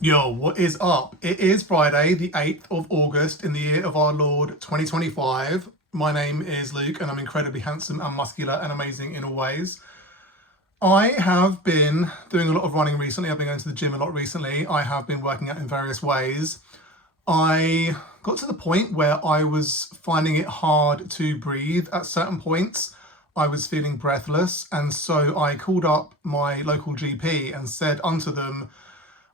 Yo, what is up? It is Friday, the 8th of August in the year of our Lord 2025. My name is Luke and I'm incredibly handsome and muscular and amazing in all ways. I have been doing a lot of running recently. I've been going to the gym a lot recently. I have been working out in various ways. I got to the point where I was finding it hard to breathe at certain points. I was feeling breathless, and so I called up my local GP and said unto them,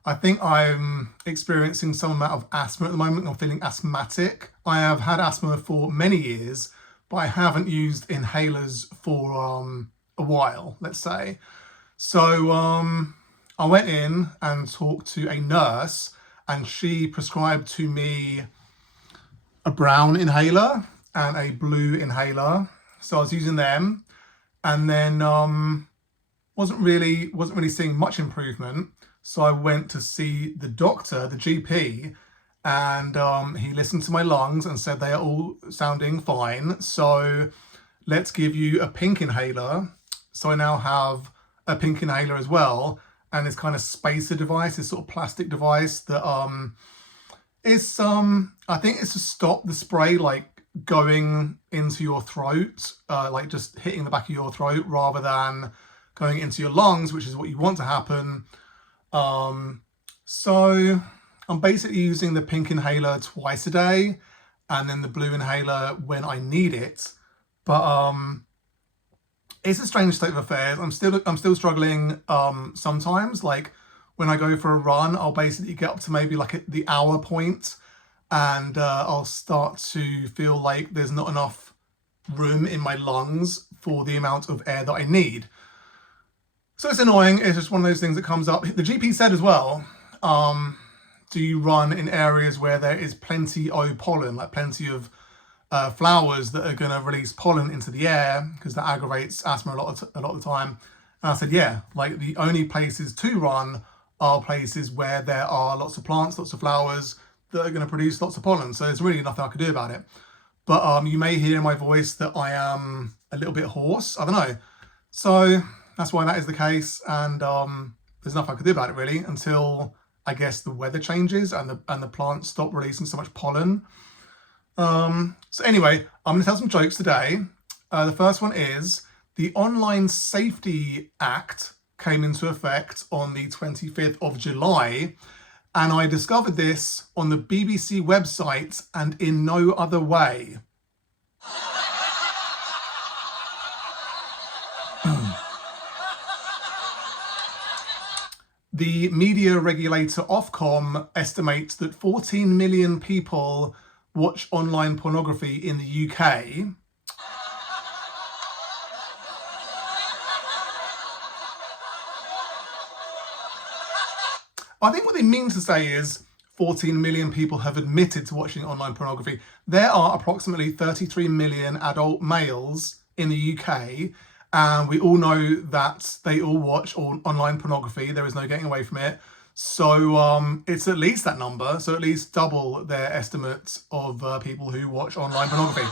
I think I'm experiencing some amount of asthma at the moment. I'm feeling asthmatic. I have had asthma for many years, but I haven't used inhalers for a while, let's say. So I went in and talked to a nurse, and she prescribed to me a brown inhaler and a blue inhaler. So I was using them, and then wasn't really seeing much improvement. So I went to see the doctor, the GP, and he listened to my lungs and said they are all sounding fine. So let's give you a pink inhaler. So I now have a pink inhaler as well, and this kind of spacer device, this sort of plastic device that is I think it's to stop the spray like going into your throat, like just hitting the back of your throat rather than going into your lungs, which is what you want to happen. So I'm basically using the pink inhaler twice a day and then the blue inhaler when I need it. But it's a strange state of affairs. I'm still struggling sometimes. Like when I go for a run, I'll basically get up to maybe like the hour point, and I'll start to feel like there's not enough room in my lungs for the amount of air that I need. So it's annoying. It's just one of those things that comes up. The GP said as well, do you run in areas where there is plenty of pollen, like plenty of flowers that are going to release pollen into the air, because that aggravates asthma a lot of the time. And I said, yeah, like the only places to run are places where there are lots of plants, lots of flowers that are going to produce lots of pollen. So there's really nothing I could do about it. But you may hear in my voice that I am a little bit hoarse. I don't know. So that's why that is the case, and there's nothing I could do about it really until I guess the weather changes and the plants stop releasing so much pollen. So anyway, I'm going to tell some jokes today. The first one is the Online Safety Act came into effect on the 25th of July, and I discovered this on the BBC website and in no other way. The media regulator Ofcom estimates that 14 million people watch online pornography in the UK. I think what they mean to say is 14 million people have admitted to watching online pornography. There are approximately 33 million adult males in the UK, and we all know that they all watch online pornography. There is no getting away from it. So it's at least that number, so at least double their estimates of people who watch online pornography.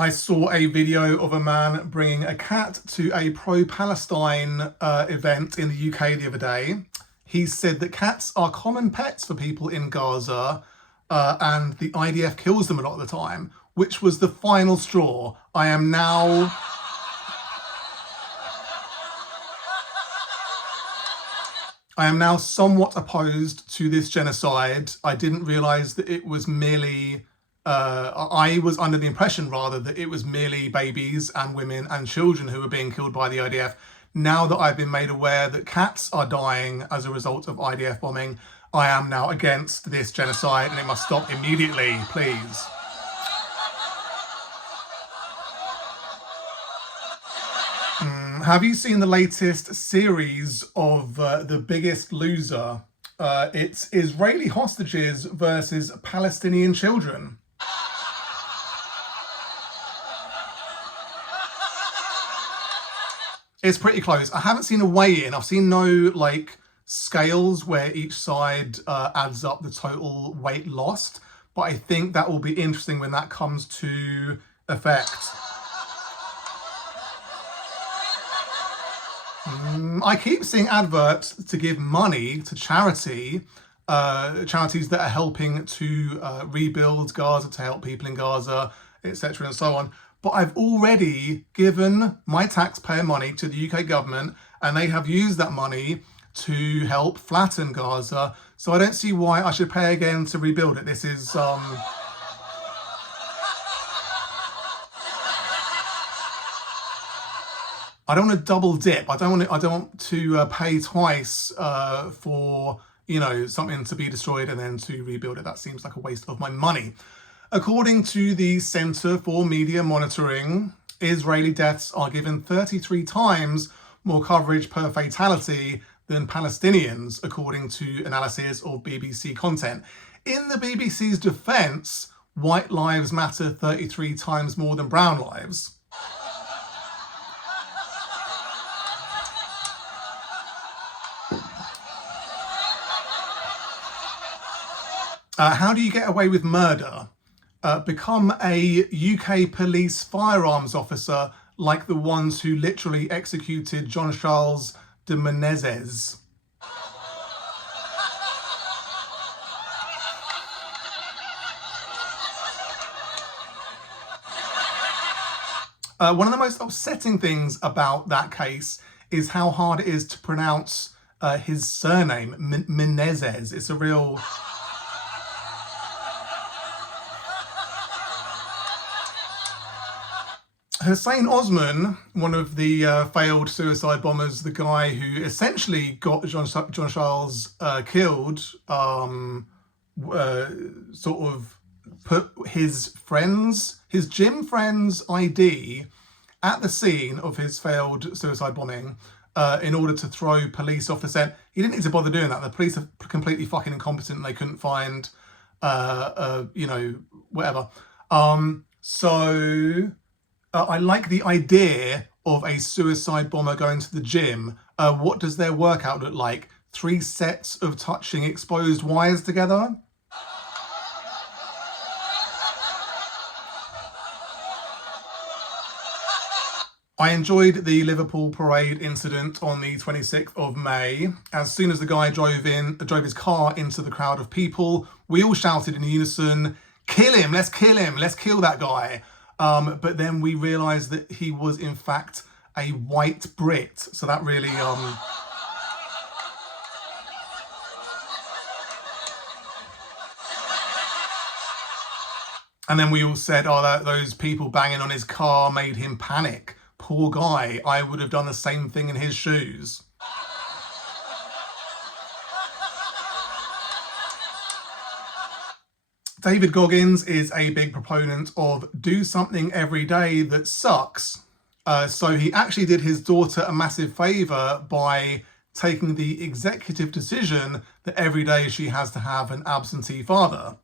I saw a video of a man bringing a cat to a pro-Palestine event in the UK the other day. He said that cats are common pets for people in Gaza, and the IDF kills them a lot of the time, which was the final straw. I am now somewhat opposed to this genocide. I didn't realise that it was merely I was under the impression rather that it was merely babies and women and children who were being killed by the IDF. Now that I've been made aware that cats are dying as a result of IDF bombing, I am now against this genocide and it must stop immediately, please. Have you seen the latest series of The Biggest Loser? It's Israeli hostages versus Palestinian children. It's pretty close. I haven't seen a weigh-in. I've seen no like scales where each side adds up the total weight lost, but I think that will be interesting when that comes to effect. I keep seeing adverts to give money to charities that are helping to rebuild Gaza, to help people in Gaza, etc. and so on. But I've already given my taxpayer money to the UK government, and they have used that money to help flatten Gaza. So I don't see why I should pay again to rebuild it. This is I don't want to double dip. I don't want to pay twice for something to be destroyed and then to rebuild it. That seems like a waste of my money. According to the Center for Media Monitoring, Israeli deaths are given 33 times more coverage per fatality than Palestinians, according to analysis of BBC content. In the BBC's defense, white lives matter 33 times more than brown lives. How do you get away with murder? Become a UK police firearms officer like the ones who literally executed John Charles de Menezes. One of the most upsetting things about that case is how hard it is to pronounce his surname, Menezes. It's a real... Hussein Osman, one of the failed suicide bombers, the guy who essentially got John Charles killed, sort of put his gym friend's ID at the scene of his failed suicide bombing in order to throw police off the set. He didn't need to bother doing that. The police are completely fucking incompetent. They couldn't find, whatever. I like the idea of a suicide bomber going to the gym. What does their workout look like? 3 sets of touching exposed wires together? I enjoyed the Liverpool parade incident on the 26th of May. As soon as the guy drove his car into the crowd of people, we all shouted in unison, "Kill him, let's kill him, let's kill that guy." But then we realised that he was in fact a white Brit. So that really... And then we all said, oh, those people banging on his car made him panic. Poor guy, I would have done the same thing in his shoes. David Goggins is a big proponent of do something every day that sucks. So he actually did his daughter a massive favour by taking the executive decision that every day she has to have an absentee father.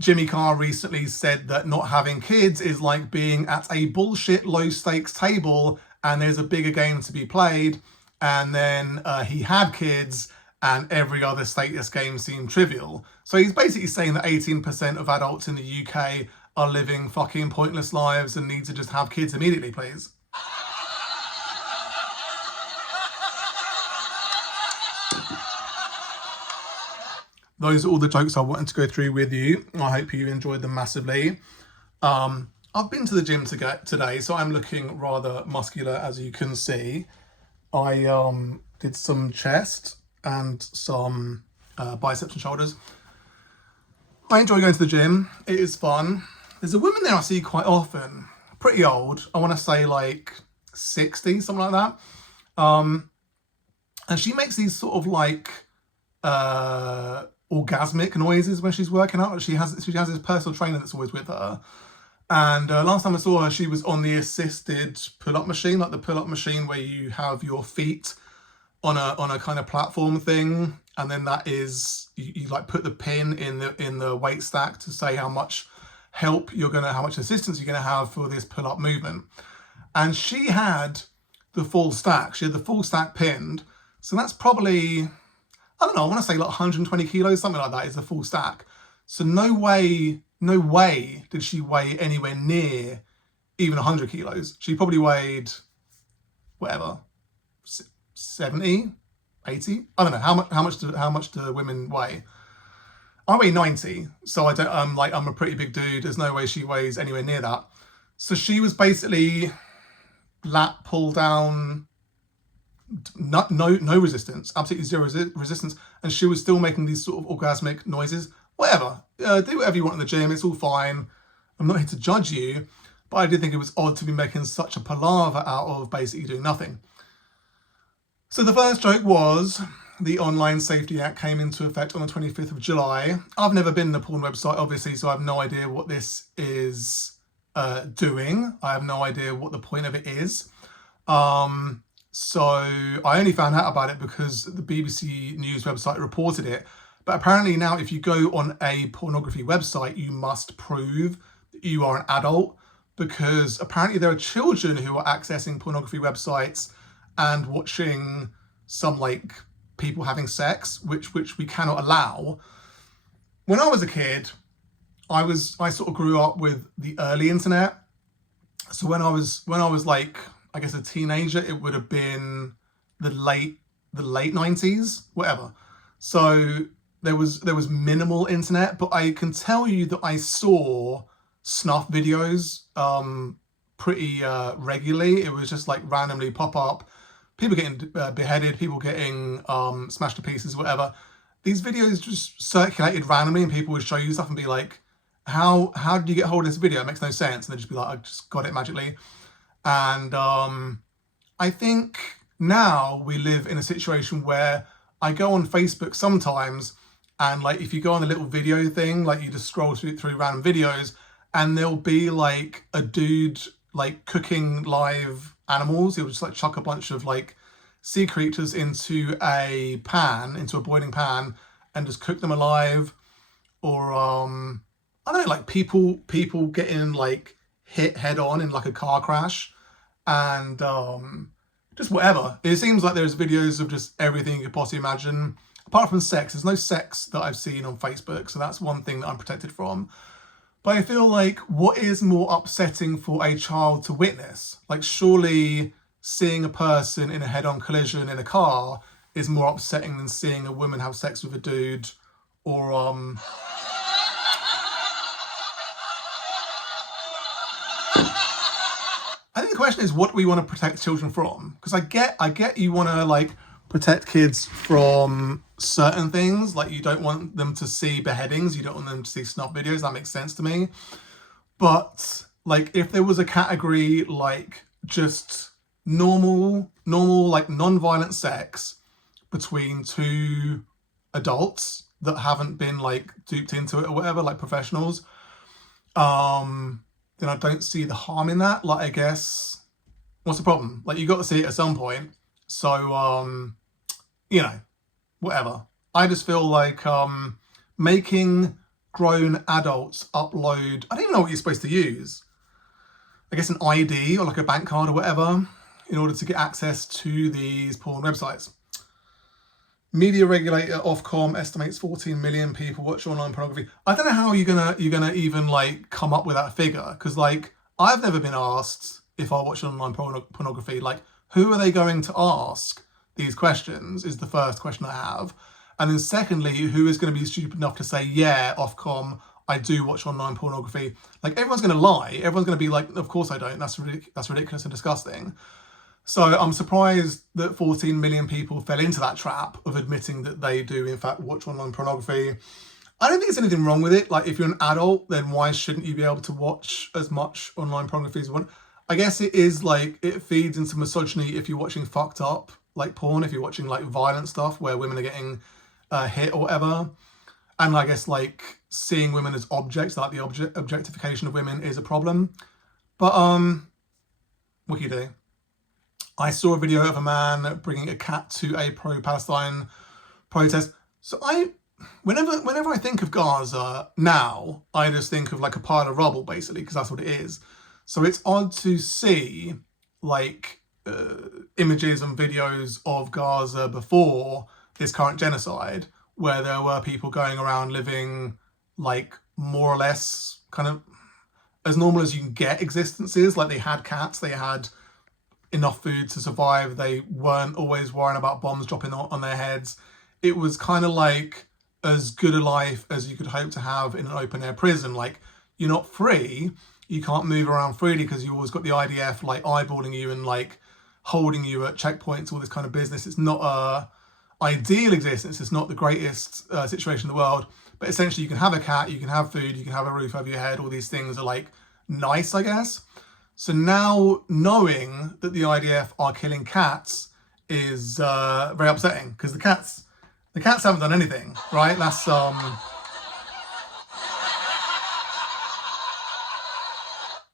Jimmy Carr recently said that not having kids is like being at a bullshit low stakes table and there's a bigger game to be played, and then he had kids and every other status game seemed trivial. So he's basically saying that 18% of adults in the UK are living fucking pointless lives and need to just have kids immediately, please. Those are all the jokes I wanted to go through with you. I hope you enjoyed them massively. I've been to the gym today, so I'm looking rather muscular, as you can see. I did some chest and some biceps and shoulders. I enjoy going to the gym. It is fun. There's a woman there I see quite often, pretty old. I want to say like 60, something like that. And she makes these sort of like orgasmic noises when she's working out. She has this personal trainer that's always with her. And last time I saw her, she was on the assisted pull-up machine, like the pull-up machine where you have your feet on a kind of platform thing, and then that is you like put the pin in the weight stack to say how much help how much assistance you're gonna have for this pull-up movement. And she had the full stack. She had the full stack pinned. So that's probably, I don't know, I want to say like 120 kilos, something like that is the full stack. So no way no way did she weigh anywhere near even 100 kilos. She probably weighed, whatever, 70, 80. I don't know how much do women weigh. I weigh 90, so I'm a pretty big dude. There's no way she weighs anywhere near that. So she was basically lat pull down, no resistance, absolutely zero resistance, and she was still making these sort of orgasmic noises. Whatever, do whatever you want in the gym. It's all fine. I'm not here to judge you, but I did think it was odd to be making such a palaver out of basically doing nothing. So the first joke was the Online Safety Act came into effect on the 25th of July. I've never been in a porn website, obviously, so I have no idea what this is doing. I have no idea what the point of it is. So I only found out about it because the BBC News website reported it. But apparently now if you go on a pornography website, you must prove that you are an adult, because apparently there are children who are accessing pornography websites and watching some like people having sex, which we cannot allow. When I was a kid, I sort of grew up with the early internet. So when I was like, I guess a teenager, it would have been the late 90s, whatever. So there was minimal internet, but I can tell you that I saw snuff videos pretty regularly. It was just like randomly pop up, people getting beheaded, people getting smashed to pieces, whatever. These videos just circulated randomly, and people would show you stuff and be like, how did you get hold of this video? It makes no sense. And they'd just be like, I just got it magically. And I think now we live in a situation where I go on Facebook sometimes, and like if you go on a little video thing, like you just scroll through random videos, and there'll be like a dude like cooking live animals. He'll just like chuck a bunch of like sea creatures into a boiling pan, and just cook them alive. Or I don't know, like people getting like hit head on in like a car crash, and just whatever. It seems like there's videos of just everything you could possibly imagine. Apart from sex, there's no sex that I've seen on Facebook, so that's one thing that I'm protected from. But I feel like, what is more upsetting for a child to witness? Like, surely seeing a person in a head-on collision in a car is more upsetting than seeing a woman have sex with a dude, or I think the question is, what do we want to protect children from? Because I get you want to like protect kids from certain things, like you don't want them to see beheadings, you don't want them to see snuff videos. That makes sense to me. But like if there was a category like just normal like non-violent sex between two adults that haven't been like duped into it or whatever, like professionals, then I don't see the harm in that. Like, I guess, what's the problem? Like, you got to see it at some point. So, you know, whatever. I just feel like making grown adults upload, I don't even know what you're supposed to use. I guess an ID or like a bank card or whatever in order to get access to these porn websites. Media regulator Ofcom estimates 14 million people watch online pornography. I don't know how you're gonna even like come up with that figure, because like I've never been asked if I watch online pornography. Like, who are they going to ask these questions is the first question I have. And then secondly, who is going to be stupid enough to say, yeah, Ofcom, I do watch online pornography? Like, everyone's going to lie. Everyone's going to be like, of course I don't. That's ridiculous and disgusting. So I'm surprised that 14 million people fell into that trap of admitting that they do in fact watch online pornography. I don't think there's anything wrong with it. Like, if you're an adult, then why shouldn't you be able to watch as much online pornography as you want? I guess it is like, it feeds into misogyny if you're watching fucked up like porn, if you're watching like violent stuff where women are getting hit or whatever. And I guess like seeing women as objects, like the objectification of women is a problem. But what can you do? I saw a video of a man bringing a cat to a pro-Palestine protest. So whenever I think of Gaza now, I just think of like a pile of rubble, basically, because that's what it is. So it's odd to see like images and videos of Gaza before this current genocide, where there were people going around living like more or less kind of as normal as you can get existences. Like, they had cats, they had enough food to survive, they weren't always worrying about bombs dropping on their heads. It was kind of like as good a life as you could hope to have in an open air prison. Like, you're not free, you can't move around freely because you always got the IDF like eyeballing you and like holding you at checkpoints, all this kind of business. It's not a ideal existence, it's not the greatest situation in the world, but essentially you can have a cat, you can have food, you can have a roof over your head. All these things are like nice, I guess. So now knowing that the IDF are killing cats is very upsetting, because the cats haven't done anything, right? That's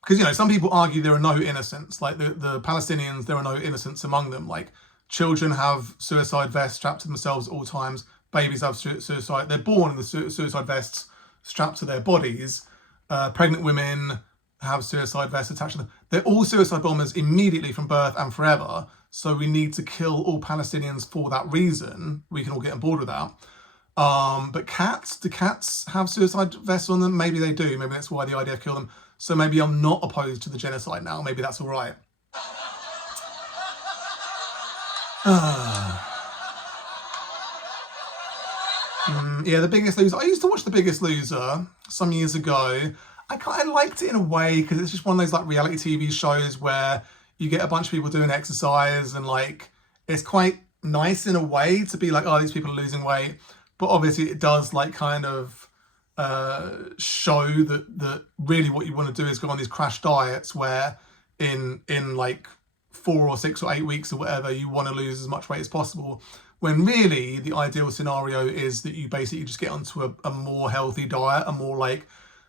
because, you know, some people argue there are no innocents. Like, the Palestinians, there are no innocents among them. Like, children have suicide vests strapped to themselves at all times. Babies have suicide. They're born with suicide vests strapped to their bodies. Pregnant women have suicide vests attached to them. They're all suicide bombers immediately from birth and forever. So we need to kill all Palestinians for that reason. We can all get on board with that. But cats, do cats have suicide vests on them? Maybe they do. Maybe that's why the IDF kill them. So maybe I'm not opposed to the genocide now. Maybe that's all right. Yeah, The Biggest Loser. I used to watch The Biggest Loser some years ago. I kind of liked it in a way, because it's just one of those like reality TV shows where you get a bunch of people doing exercise, and like it's quite nice in a way to be like, oh, these people are losing weight. But obviously it does like kind of show that really what you want to do is go on these crash diets where in like 4 or 6 or 8 weeks or whatever, you want to lose as much weight as possible, when really the ideal scenario is that you basically just get onto a more healthy diet, a more like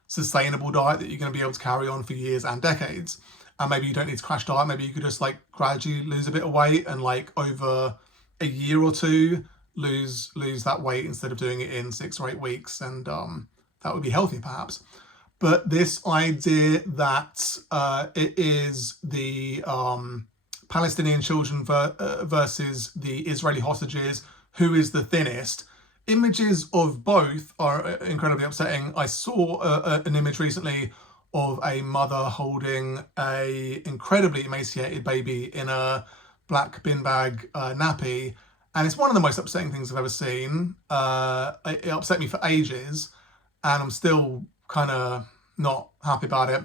sustainable diet that you're going to be able to carry on for years and decades. And maybe you don't need to crash diet, maybe you could just like gradually lose a bit of weight, and like over a year or two lose that weight instead of doing it in 6 or 8 weeks, and that would be healthier perhaps. But this idea that it is the Palestinian children versus the Israeli hostages, who is the thinnest, images of both are incredibly upsetting. I saw an image recently of a mother holding a incredibly emaciated baby in a black bin bag nappy, and it's one of the most upsetting things I've ever seen. It upset me for ages, and I'm still kind of not happy about it.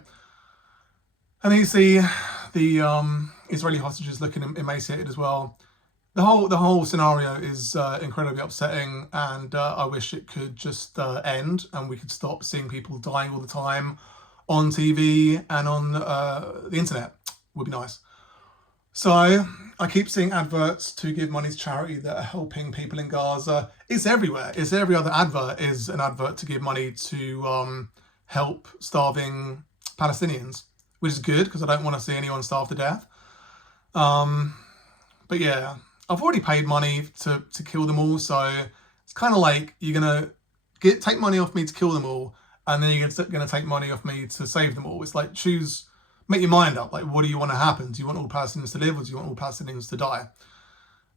And then you see the Israeli hostages looking emaciated as well. The whole scenario is incredibly upsetting, and I wish it could just end and we could stop seeing people dying all the time on TV and on the internet. Would be nice. So I keep seeing adverts to give money to charity that are helping people in Gaza. It's everywhere. It's every other advert is an advert to give money to help starving Palestinians, which is good because I don't want to see anyone starve to death. But yeah, I've already paid money to kill them all, so it's kind of like you're gonna take money off me to kill them all, and then you're gonna take money off me to save them all. It's like, make your mind up. Like, what do you want to happen? Do you want all Palestinians to live, or do you want all Palestinians to die?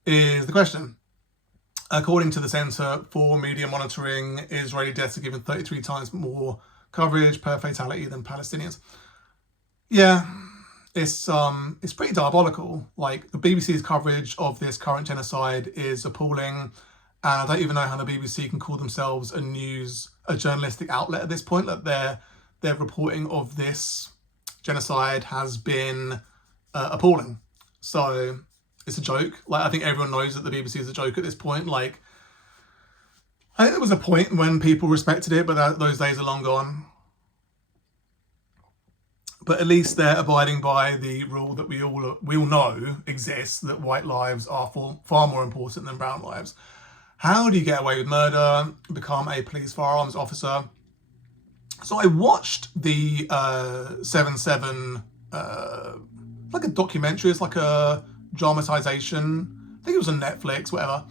Is the question. According to the Centre for Media Monitoring, Israeli deaths are given 33 times more coverage per fatality than Palestinians. Yeah. It's pretty diabolical. Like, the BBC's coverage of this current genocide is appalling, and I don't even know how the BBC can call themselves a journalistic outlet at this point. Like, their reporting of this genocide has been appalling. So it's a joke. Like, I think everyone knows that the BBC is a joke at this point. Like, I think there was a point when people respected it, but those days are long gone. But at least they're abiding by the rule that we all know exists, that white lives are far more important than brown lives. How do you get away with murder, become a police firearms officer? So I watched the 7/7, like a documentary, it's like a dramatization. I think it was on Netflix, whatever.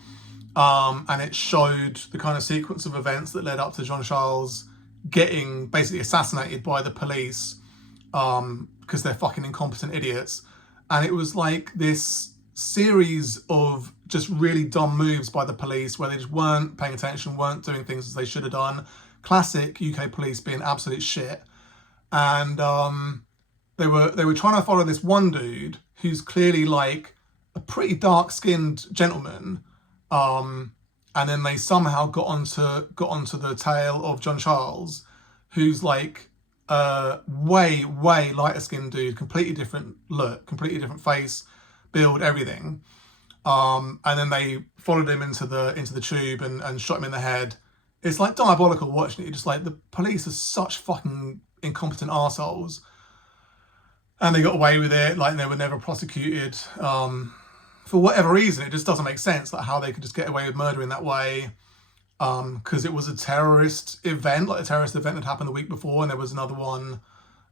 And it showed the kind of sequence of events that led up to Jean Charles getting basically assassinated by the police, because they're fucking incompetent idiots. And it was like this series of just really dumb moves by the police where they just weren't paying attention, weren't doing things as they should have done, classic UK police being absolute shit. And they were trying to follow this one dude who's clearly like a pretty dark-skinned gentleman. And then they somehow got onto the tail of John Charles, who's like way lighter skinned dude, completely different look, completely different face, build, everything. And then they followed him into the tube and shot him in the head. It's like diabolical watching it. Just like, the police are such fucking incompetent arseholes, and they got away with it. Like, they were never prosecuted. For whatever reason, it just doesn't make sense, like how they could just get away with murder in that way. Because it was a terrorist event, like a terrorist event had happened the week before, and there was another one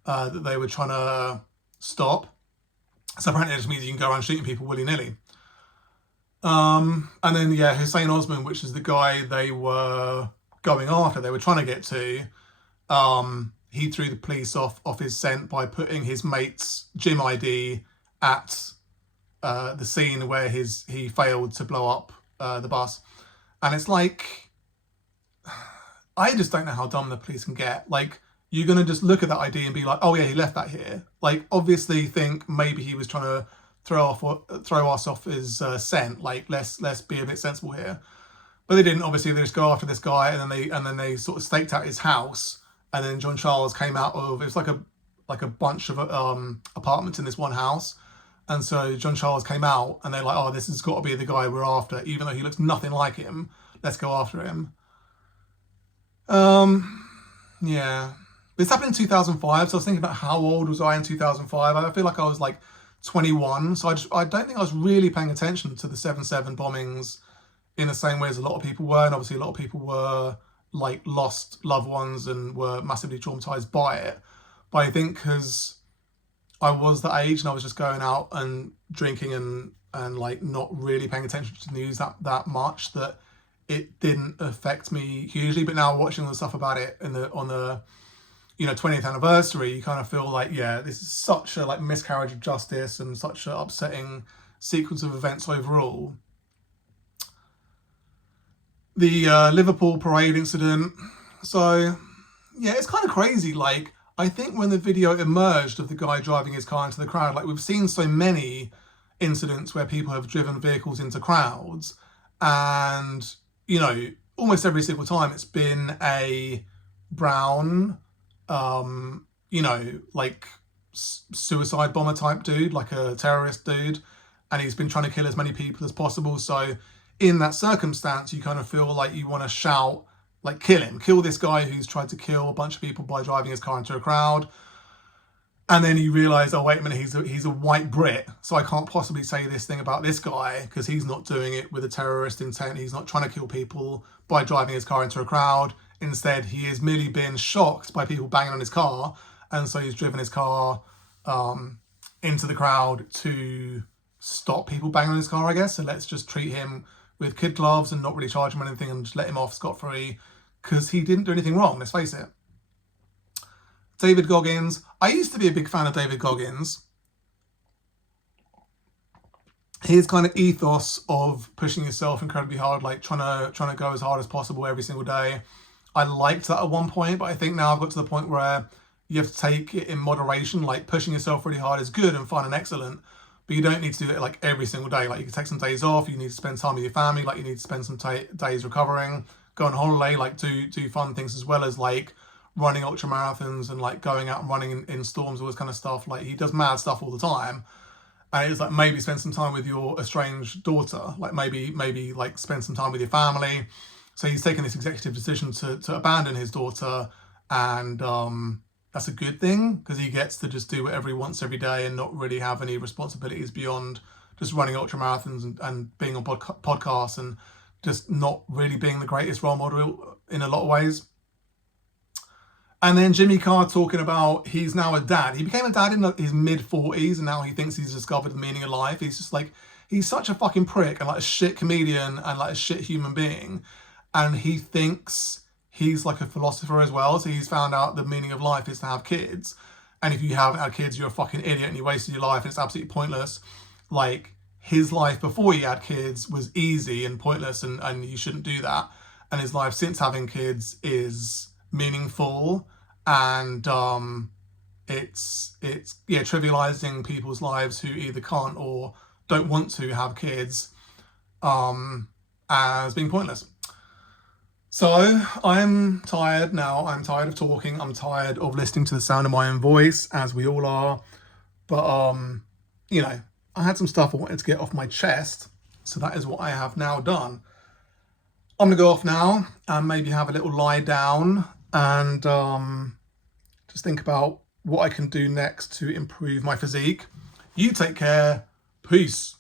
that they were trying to stop. So apparently it just means you can go around shooting people willy-nilly. And then, yeah, Hussein Osman, which is the guy they were going after, they were trying to get to, he threw the police off his scent by putting his mate's gym ID at the scene where he failed to blow up the bus. And it's like, I just don't know how dumb the police can get. Like, you're going to just look at that ID and be like, oh yeah, he left that here. Like, obviously think maybe he was trying to throw us off his scent. Like, let's be a bit sensible here. But they didn't. Obviously, they just go after this guy, and then they sort of staked out his house. And then John Charles came out of, it was like a bunch of apartments in this one house. And so John Charles came out, and they're like, oh, this has got to be the guy we're after, even though he looks nothing like him. Let's go after him. Yeah. This happened in 2005, so I was thinking about how old was I in 2005. I feel like I was like 21, so I don't think I was really paying attention to the 7/7 bombings in the same way as a lot of people were. And obviously a lot of people were like lost loved ones and were massively traumatized by it. But I think because I was that age and I was just going out and drinking and like not really paying attention to the news that much, that it didn't affect me hugely. But now watching all the stuff about it on the 20th anniversary, you kind of feel like, yeah, this is such a like miscarriage of justice and such an upsetting sequence of events overall. The Liverpool parade incident. So yeah, it's kind of crazy. Like, I think when the video emerged of the guy driving his car into the crowd, like, we've seen so many incidents where people have driven vehicles into crowds, and almost every single time it's been a brown like suicide bomber type dude, like a terrorist dude, and he's been trying to kill as many people as possible. So in that circumstance, you kind of feel like you want to shout, like, kill him, kill this guy who's tried to kill a bunch of people by driving his car into a crowd. And then you realise, oh wait a minute, he's a white Brit, so I can't possibly say this thing about this guy because he's not doing it with a terrorist intent. He's not trying to kill people by driving his car into a crowd. Instead, he has merely been shocked by people banging on his car, and so he's driven his car into the crowd to stop people banging on his car, I guess. So let's just treat him with kid gloves and not really charge him anything and just let him off scot-free because he didn't do anything wrong, let's face it. David Goggins. I used to be a big fan of David Goggins. His kind of ethos of pushing yourself incredibly hard, like trying to go as hard as possible every single day, I liked that at one point, but I think now I've got to the point where you have to take it in moderation. Like, pushing yourself really hard is good and fun and excellent, but you don't need to do it like every single day. Like, you can take some days off, you need to spend time with your family, like you need to spend some days recovering, go on holiday, like do fun things, as well as like running ultra marathons and like going out and running in storms, all this kind of stuff. Like, he does mad stuff all the time. And it's like, maybe spend some time with your estranged daughter, like maybe like spend some time with your family. So he's taken this executive decision to abandon his daughter, and that's a good thing because he gets to just do whatever he wants every day and not really have any responsibilities beyond just running ultra marathons and being on podcasts and just not really being the greatest role model in a lot of ways. And then Jimmy Carr talking about he's now a dad. He became a dad in his mid-40s, and now he thinks he's discovered the meaning of life. He's just like, he's such a fucking prick and like a shit comedian and like a shit human being. And he thinks he's like a philosopher as well. So he's found out the meaning of life is to have kids. And if you haven't had kids, you're a fucking idiot and you wasted your life and it's absolutely pointless. Like, his life before he had kids was easy and pointless, and you shouldn't do that. And his life since having kids is meaningful, and it's trivializing people's lives who either can't or don't want to have kids as being pointless. So I'm tired now. I'm tired of talking. I'm tired of listening to the sound of my own voice, as we all are. But you know, I had some stuff I wanted to get off my chest, so that is what I have now done. I'm gonna go off now and maybe have a little lie down and just think about what I can do next to improve my physique. You take care. Peace.